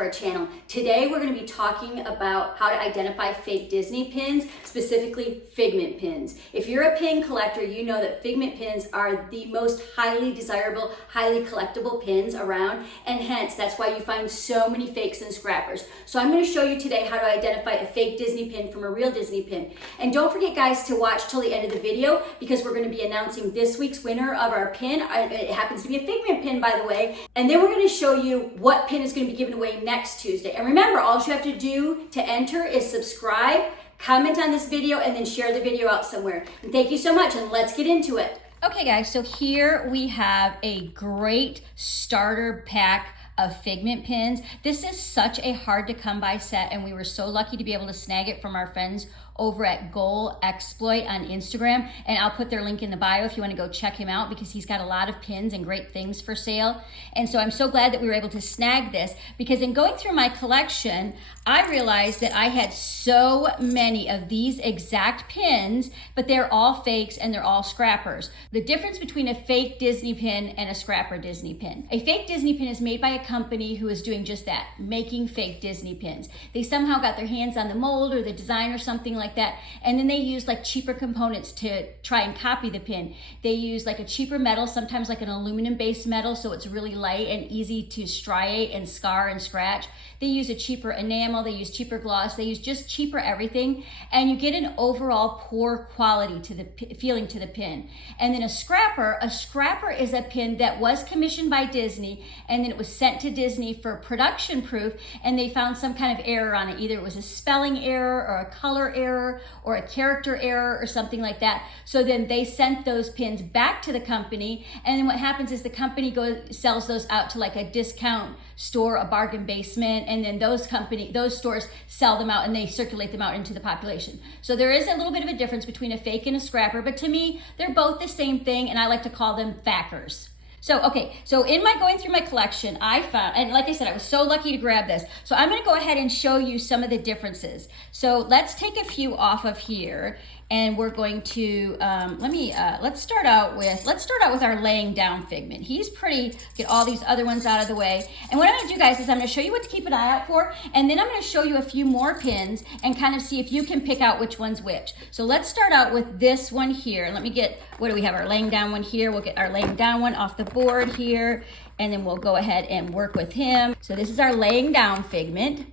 to our channel. Today we're going to be talking about how to identify fake Disney pins, specifically Figment pins. If you're a pin collector, you know that Figment pins are the most highly desirable, highly collectible pins around, and hence that's why you find so many fakes and scrappers. So I'm going to show you today how to identify a fake Disney pin from a real Disney pin. And don't forget, guys, to watch till the end of the video because we're going to be announcing this week's winner of our pin. It happens to be a Figment pin, by the way. And then we're going to show you what pin is going to be given away next Tuesday. And remember, all you have to do to enter is subscribe, comment on this video, and then share the video out somewhere. And thank you so much, and let's get into it. Okay guys, so here we have a great starter pack of Figment pins. This is such a hard to come by set, and we were so lucky to be able to snag it from our friends over at Goal Exploit on Instagram, and I'll put their link in the bio if you want to go check him out because he's got a lot of pins and great things for sale. And so I'm so glad that we were able to snag this, because in going through my collection, I realized that I had so many of these exact pins, but they're all fakes and they're all scrappers. The difference between a fake Disney pin and a scrapper Disney pin. A fake Disney pin is made by a company who is doing just that, making fake Disney pins. They somehow got their hands on the mold or the design or something like that, and then they use like cheaper components to try and copy the pin. They use like a cheaper metal, sometimes like an aluminum based metal, so it's really light and easy to striate and scar and scratch. They use a cheaper enamel, they use cheaper gloss, they use just cheaper everything, and you get an overall poor quality to the feeling to the pin. And then a scrapper is a pin that was commissioned by Disney, and then it was sent to Disney for production proof, and they found some kind of error on it. Either it was a spelling error or a color error or a character error or something like that. So then they sent those pins back to the company, and then what happens is the company sells those out to like a discount store, a bargain basement, and then those stores sell them out and they circulate them out into the population. So there is a little bit of a difference between a fake and a scrapper, but to me, they're both the same thing, and I like to call them fackers. So in my going through my collection, I found, and like I said, I was so lucky to grab this. So I'm gonna go ahead and show you some of the differences. So let's take a few off of here, and we're going to, let's start out with our laying down Figment. He's pretty, get all these other ones out of the way. And what I'm gonna do, guys, is I'm gonna show you what to keep an eye out for, and then I'm gonna show you a few more pins and kind of see if you can pick out which one's which. So let's start out with this one here. Let me get, what do we have, our laying down one here. We'll get our laying down one off the board here, and then we'll go ahead and work with him. So this is our laying down Figment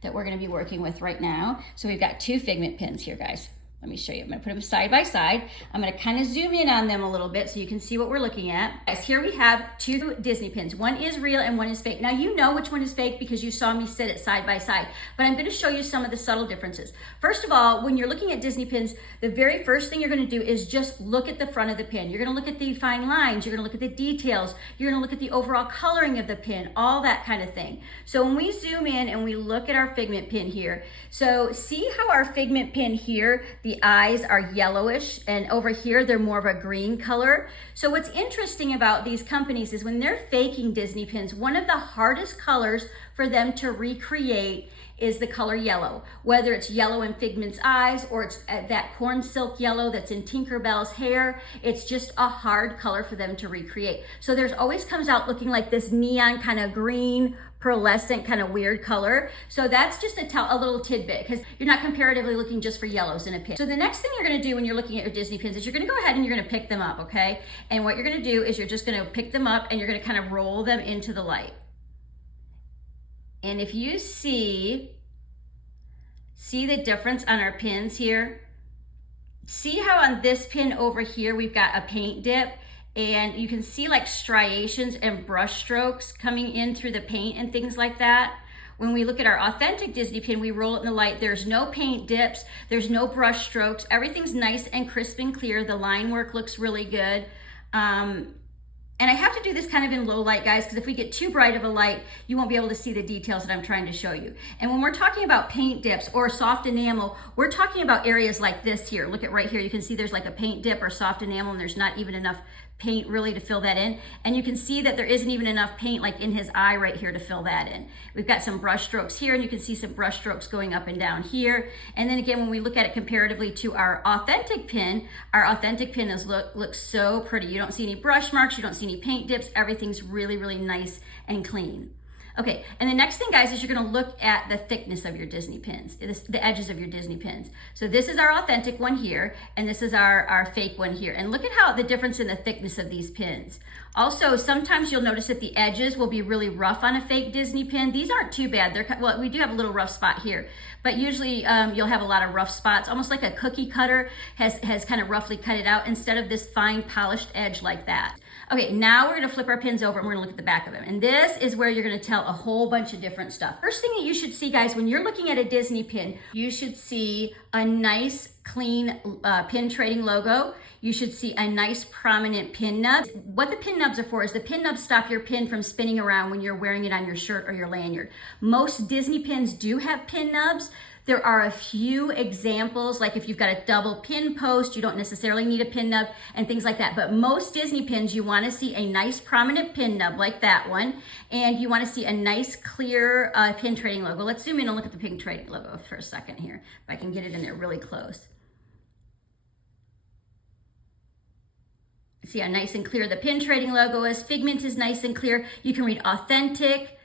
that we're gonna be working with right now. So we've got two Figment pins here, guys. Let me show you. I'm gonna put them side by side. I'm gonna kind of zoom in on them a little bit so you can see what we're looking at. Guys, here we have two Disney pins. One is real and one is fake. Now you know which one is fake because you saw me sit it side by side, but I'm gonna show you some of the subtle differences. First of all, when you're looking at Disney pins, the very first thing you're gonna do is just look at the front of the pin. You're gonna look at the fine lines, you're gonna look at the details, you're gonna look at the overall coloring of the pin, all that kind of thing. So when we zoom in and we look at our Figment pin here, so see how our Figment pin here, the eyes are yellowish, and over here they're more of a green color. So what's interesting about these companies is when they're faking Disney pins, one of the hardest colors for them to recreate is the color yellow. Whether it's yellow in Figment's eyes or it's that corn silk yellow that's in Tinkerbell's hair, it's just a hard color for them to recreate. So there's always comes out looking like this neon kind of green, pearlescent kind of weird color. So that's just a little tidbit, because you're not comparatively looking just for yellows in a pin. So the next thing you're gonna do when you're looking at your Disney pins is you're gonna go ahead and you're gonna pick them up, okay? And what you're gonna do is you're just gonna pick them up and you're gonna kind of roll them into the light. And if you see the difference on our pins here? See how on this pin over here, we've got a paint dip, and you can see like striations and brush strokes coming in through the paint and things like that. When we look at our authentic Disney pin, we roll it in the light. There's no paint dips, there's no brush strokes. Everything's nice and crisp and clear. The line work looks really good. And I have to do this kind of in low light, guys, because if we get too bright of a light, you won't be able to see the details that I'm trying to show you. And when we're talking about paint dips or soft enamel, we're talking about areas like this here. Look at right here. You can see there's like a paint dip or soft enamel, and there's not even enough paint really to fill that in. And you can see that there isn't even enough paint like in his eye right here to fill that in. We've got some brush strokes here, and you can see some brush strokes going up and down here. And then again, when we look at it comparatively to our authentic pin is looks so pretty. You don't see any brush marks, you don't see any paint dips. Everything's really, really nice and clean. Okay, and the next thing, guys, is you're gonna look at the thickness of your Disney pins, the edges of your Disney pins. So this is our authentic one here, and this is our fake one here. And look at how the difference in the thickness of these pins. Also, sometimes you'll notice that the edges will be really rough on a fake Disney pin. These aren't too bad. Well, we do have a little rough spot here, but usually you'll have a lot of rough spots, almost like a cookie cutter has kind of roughly cut it out instead of this fine polished edge like that. Okay, now we're gonna flip our pins over and we're gonna look at the back of them. And this is where you're gonna tell a whole bunch of different stuff. First thing that you should see, guys, when you're looking at a Disney pin, you should see a nice, clean pin trading logo. You should see a nice prominent pin nub. What the pin nubs are for is the pin nubs stop your pin from spinning around when you're wearing it on your shirt or your lanyard. Most Disney pins do have pin nubs. There are a few examples, like if you've got a double pin post, you don't necessarily need a pin nub and things like that. But most Disney pins, you want to see a nice prominent pin nub like that one. And you want to see a nice clear pin trading logo. Let's zoom in and look at the pin trading logo for a second here, if I can get it in there really close. See how nice and clear the pin trading logo is. Figment is nice and clear. You can read authentic.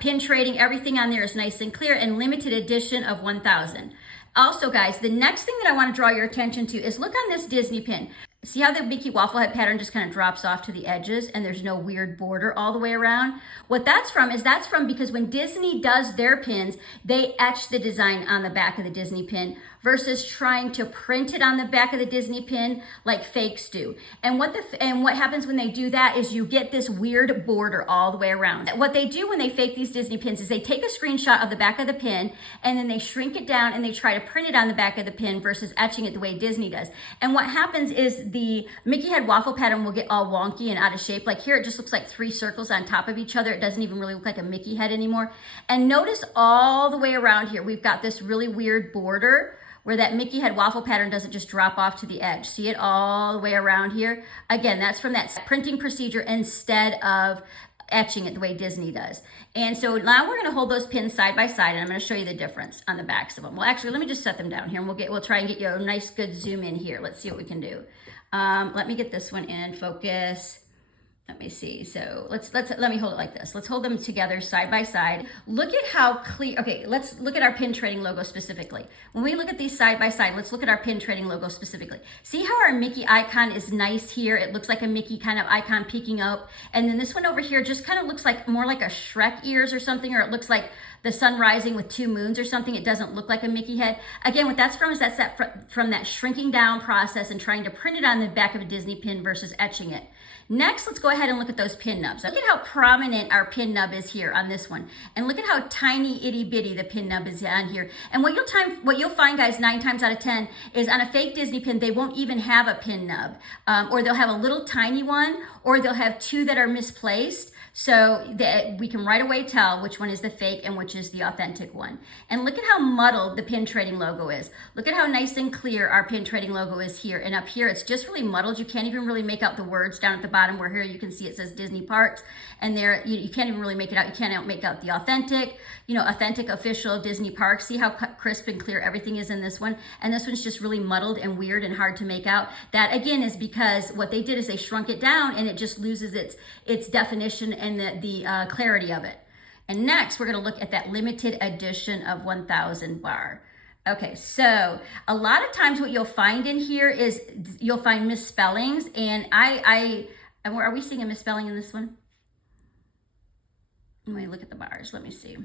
Pin trading, everything on there is nice and clear, and limited edition of 1,000. Also, guys, the next thing that I want to draw your attention to is look on this Disney pin. See how the Mickey waffle head pattern just kind of drops off to the edges and there's no weird border all the way around? What that's from because when Disney does their pins, they etch the design on the back of the Disney pin versus trying to print it on the back of the Disney pin like fakes do. And what happens when they do that is you get this weird border all the way around. What they do when they fake these Disney pins is they take a screenshot of the back of the pin and then they shrink it down and they try to print it on the back of the pin versus etching it the way Disney does. And what happens is the Mickey head waffle pattern will get all wonky and out of shape. Like here, it just looks like 3 circles on top of each other. It doesn't even really look like a Mickey head anymore. And notice all the way around here, we've got this really weird border where that Mickey head waffle pattern doesn't just drop off to the edge. See it all the way around here? Again, that's from that printing procedure instead of etching it the way Disney does. And so now we're gonna hold those pins side by side and I'm gonna show you the difference on the backs of them. Well, actually, let me just set them down here and we'll try and get you a nice good zoom in here. Let's see what we can do. Let me get this one in focus. Let me see. So let me hold it like this. Let's hold them together side by side. Look at how clear. Okay, let's look at our pin trading logo specifically. When we look at these side by side, let's look at our pin trading logo specifically. See how our Mickey icon is nice here? It looks like a Mickey kind of icon peeking up. And then this one over here just kind of looks like more like a Shrek ears or something, or it looks like the sun rising with 2 moons or something. It doesn't look like a Mickey head. Again, what that's from is from that shrinking down process and trying to print it on the back of a Disney pin versus etching it. Next, let's go ahead and look at those pin nubs. Look at how prominent our pin nub is here on this one. And look at how tiny itty bitty the pin nub is on here. And what you'll find, guys, 9 times out of 10 is on a fake Disney pin, they won't even have a pin nub. Or they'll have a little tiny one, or they'll have 2 that are misplaced. So that we can right away tell which one is the fake and which is the authentic one. And look at how muddled the pin trading logo is. Look at how nice and clear our pin trading logo is here. And up here, it's just really muddled. You can't even really make out the words down at the bottom where here you can see it says Disney Parks. And there, you can't even really make it out. You can't make out the authentic, authentic official Disney Parks. See how crisp and clear everything is in this one. And this one's just really muddled and weird and hard to make out. That again is because what they did is they shrunk it down and it just loses its definition and the clarity of it. And next, we're gonna look at that limited edition of 1,000 bar. Okay, so a lot of times what you'll find in here is you'll find misspellings, and are we seeing a misspelling in this one? Let me look at the bars, let me see.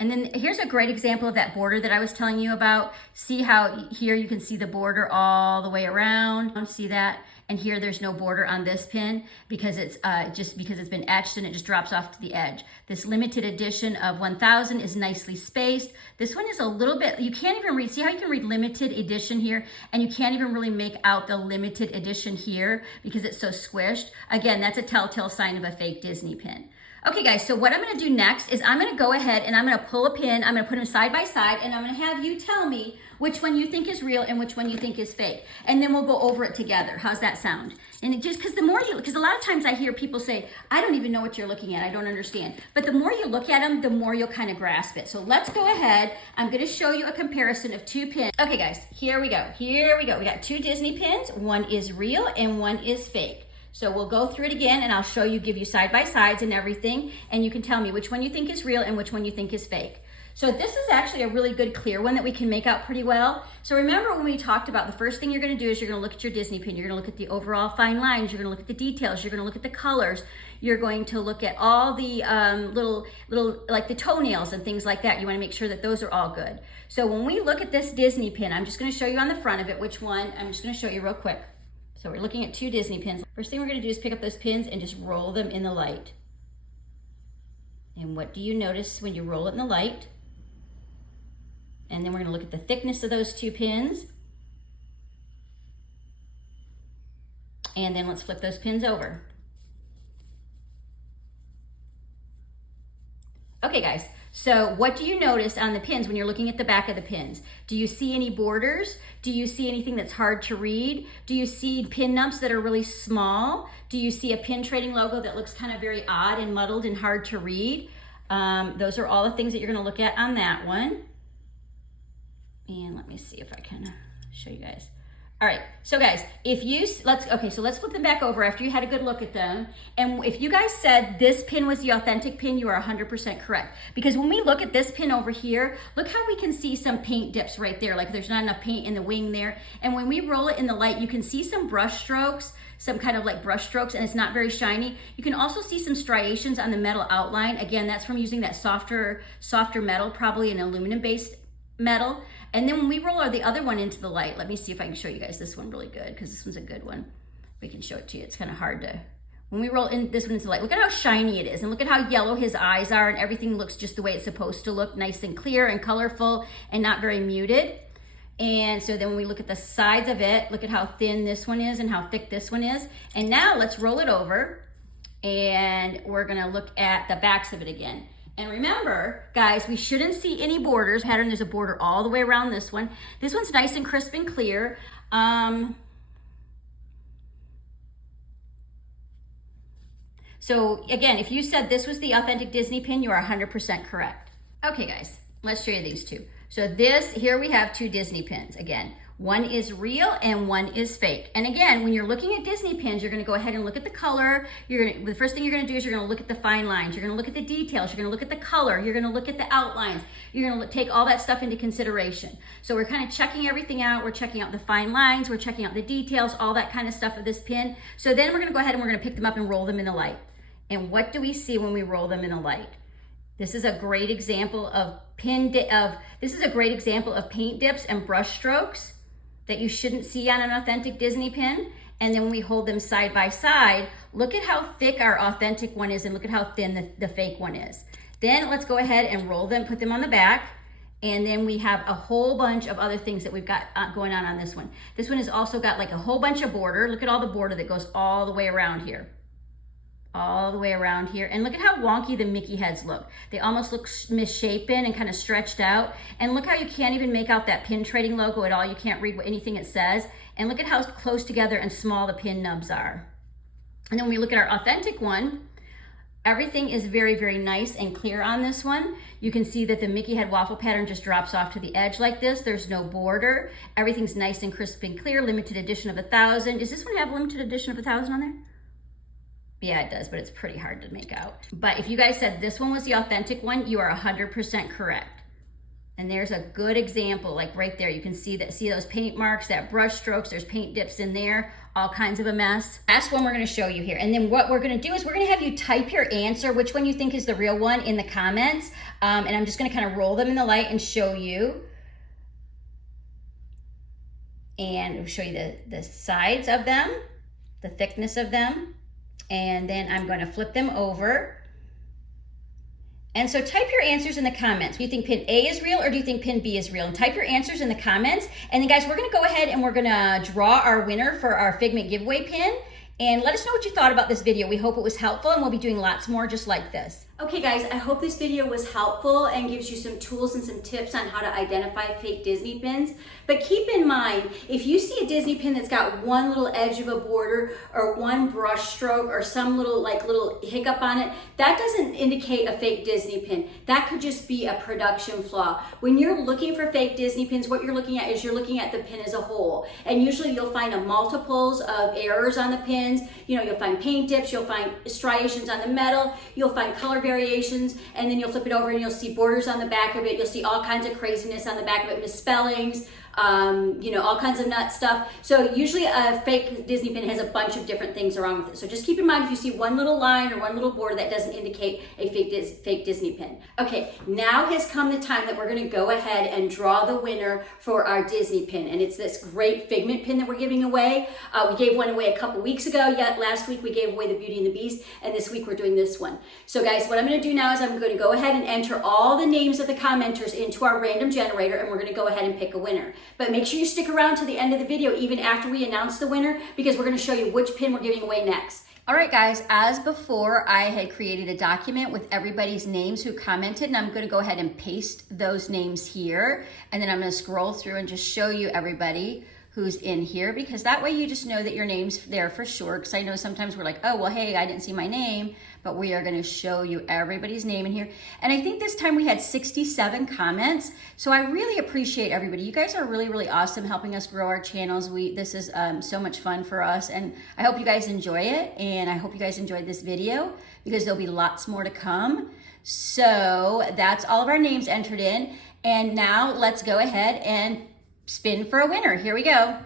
And then here's a great example of that border that I was telling you about. See how here you can see the border all the way around, see that? And here there's no border on this pin because it's been etched and it just drops off to the edge. This limited edition of 1,000 is nicely spaced. This one is a little bit, you can't even read, see how you can read limited edition here and you can't even really make out the limited edition here because it's so squished. Again, that's a telltale sign of a fake Disney pin. Okay guys, so what I'm gonna do next is I'm gonna go ahead and I'm gonna pull a pin, I'm gonna put them side by side, and I'm gonna have you tell me which one you think is real and which one you think is fake. And then we'll go over it together. How's that sound? And it just, because a lot of times I hear people say, I don't even know what you're looking at, I don't understand. But the more you look at them, the more you'll kind of grasp it. So let's go ahead. I'm gonna show you a comparison of 2 pins. Okay guys, here we go. We got 2 Disney pins. One is real and one is fake. So we'll go through it again and I'll show you, give you side by sides and everything, and you can tell me which one you think is real and which one you think is fake. So this is actually a really good clear one that we can make out pretty well. So remember when we talked about the first thing you're gonna do is you're gonna look at your Disney pin, you're gonna look at the overall fine lines, you're gonna look at the details, you're gonna look at the colors, you're going to look at all the little like the toenails and things like that. You wanna make sure that those are all good. So when we look at this Disney pin, I'm just gonna show you on the front of it which one. I'm just gonna show you real quick. So we're looking at 2 Disney pins. First thing we're gonna do is pick up those pins and just roll them in the light. And what do you notice when you roll it in the light? And then we're gonna look at the thickness of those 2 pins. And then let's flip those pins over. Okay guys, so what do you notice on the pins when you're looking at the back of the pins? Do you see any borders? Do you see anything that's hard to read? Do you see pin nubs that are really small? Do you see a pin trading logo that looks kind of very odd and muddled and hard to read? Those are all the things that you're gonna look at on that one. And let me see if I can show you guys. All right, so guys, let's flip them back over after you had a good look at them. And if you guys said this pin was the authentic pin, you are 100% correct. Because when we look at this pin over here, look how we can see some paint dips right there, like there's not enough paint in the wing there. And when we roll it in the light, you can see some brush strokes, some kind of like brush strokes, and it's not very shiny. You can also see some striations on the metal outline. Again, that's from using that softer metal, probably an aluminum-based metal. And then when we roll the other one into the light, let me see if I can show you guys this one really good, because this one's a good one. We can show it to you. It's kind of hard to, when we roll in this one into the light, look at how shiny it is, and look at how yellow his eyes are, and everything looks just the way it's supposed to look, nice and clear and colorful and not very muted. And so then when we look at the sides of it, look at how thin this one is and how thick this one is. And now let's roll it over and we're gonna look at the backs of it again. And remember, guys, we shouldn't see any borders. Pattern, there's a border all the way around this one. This one's nice and crisp and clear. So again, if you said this was the authentic Disney pin, you are 100% correct. Okay, guys, let's show you these 2. So here we have 2 Disney pins. Again, one is real and one is fake. And again, when you're looking at Disney pins, you're gonna go ahead and look at the color. The first thing you're gonna do is you're gonna look at the fine lines. You're gonna look at the details. You're gonna look at the color. You're gonna look at the outlines. You're gonna take all that stuff into consideration. So we're kind of checking everything out. We're checking out the fine lines. We're checking out the details, all that kind of stuff of this pin. So then we're gonna go ahead and we're gonna pick them up and roll them in the light. And what do we see when we roll them in the light? This is a great example of paint dips and brush strokes that you shouldn't see on an authentic Disney pin. And then when we hold them side by side, look at how thick our authentic one is and look at how thin the fake one is. Then let's go ahead and roll them, put them on the back. And then we have a whole bunch of other things that we've got going on this one. This one has also got like a whole bunch of border. Look at all the border that goes all the way around here. All the way around here. And look at how wonky the Mickey heads look. They almost look misshapen and kind of stretched out. And look how you can't even make out that pin trading logo at all. You can't read anything it says. And look at how close together and small the pin nubs are. And then when we look at our authentic one, everything is very, very nice and clear on this one. You can see that the Mickey head waffle pattern just drops off to the edge like this. There's no border. Everything's nice and crisp and clear. Limited edition of 1,000. Does this one have limited edition of 1,000 on there? Yeah, it does, but it's pretty hard to make out. But if you guys said this one was the authentic one, you are 100% correct. And there's a good example, like right there. You can see those paint marks, that brush strokes, there's paint dips in there, all kinds of a mess. Last one we're gonna show you here. And then what we're gonna do is we're gonna have you type your answer, which one you think is the real one, in the comments. And I'm just gonna kind of roll them in the light and show you. And I'll show you the sides of them, the thickness of them. And then I'm going to flip them over. And so type your answers in the comments. Do you think pin A is real or do you think pin B is real? And type your answers in the comments. And then guys, we're going to go ahead and we're going to draw our winner for our Figment giveaway pin. And let us know what you thought about this video. We hope it was helpful and we'll be doing lots more just like this. Okay guys, I hope this video was helpful and gives you some tools and some tips on how to identify fake Disney pins. But keep in mind, if you see a Disney pin that's got one little edge of a border or one brush stroke or some little hiccup on it, that doesn't indicate a fake Disney pin. That could just be a production flaw. When you're looking for fake Disney pins, what you're looking at is you're looking at the pin as a whole. And usually you'll find a multiples of errors on the pins. You know, you'll find paint dips, you'll find striations on the metal, you'll find color variations, and then you'll flip it over and you'll see borders on the back of it. You'll see all kinds of craziness on the back of it, misspellings, you know, all kinds of nut stuff. So usually a fake Disney pin has a bunch of different things wrong with it. So just keep in mind if you see one little line or one little border, that doesn't indicate a fake Disney pin. Okay, now has come the time that we're gonna go ahead and draw the winner for our Disney pin. And it's this great Figment pin that we're giving away. We gave one away a couple weeks ago. Yet last week we gave away the Beauty and the Beast, and this week we're doing this one. So guys, what I'm gonna do now is I'm gonna go ahead and enter all the names of the commenters into our random generator, and we're gonna go ahead and pick a winner. But make sure you stick around to the end of the video, even after we announce the winner, because we're gonna show you which pin we're giving away next. All right, guys, as before, I had created a document with everybody's names who commented, and I'm gonna go ahead and paste those names here. And then I'm gonna scroll through and just show you everybody who's in here, because that way you just know that your name's there for sure. Because I know sometimes we're like, oh, well, hey, I didn't see my name, but we are gonna show you everybody's name in here. And I think this time we had 67 comments. So I really appreciate everybody. You guys are really, really awesome helping us grow our channels. This is so much fun for us, and I hope you guys enjoy it. And I hope you guys enjoyed this video, because there'll be lots more to come. So that's all of our names entered in. And now let's go ahead and spin for a winner. Here we go.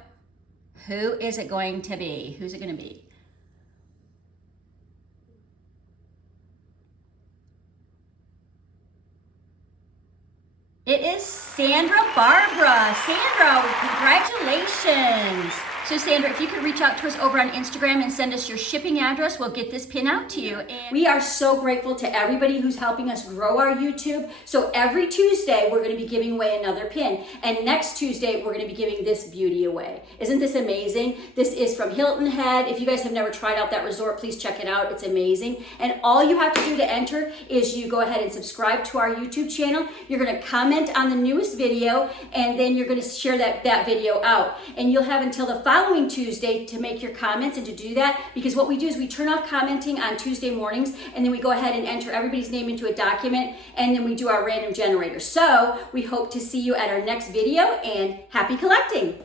Who is it going to be? Who's it going to be? It is Sandra Barbara. Sandra, congratulations. So Sandra, if you could reach out to us over on Instagram and send us your shipping address, we'll get this pin out to you. And we are so grateful to everybody who's helping us grow our YouTube. So every Tuesday, we're gonna be giving away another pin. And next Tuesday, we're gonna be giving this beauty away. Isn't this amazing? This is from Hilton Head. If you guys have never tried out that resort, please check it out. It's amazing. And all you have to do to enter is you go ahead and subscribe to our YouTube channel. You're gonna comment on the newest video, and then you're gonna share that video out. And you'll have until the following Tuesday to make your comments and to do that, because what we do is we turn off commenting on Tuesday mornings, and then we go ahead and enter everybody's name into a document, and then we do our random generator. So we hope to see you at our next video, and happy collecting.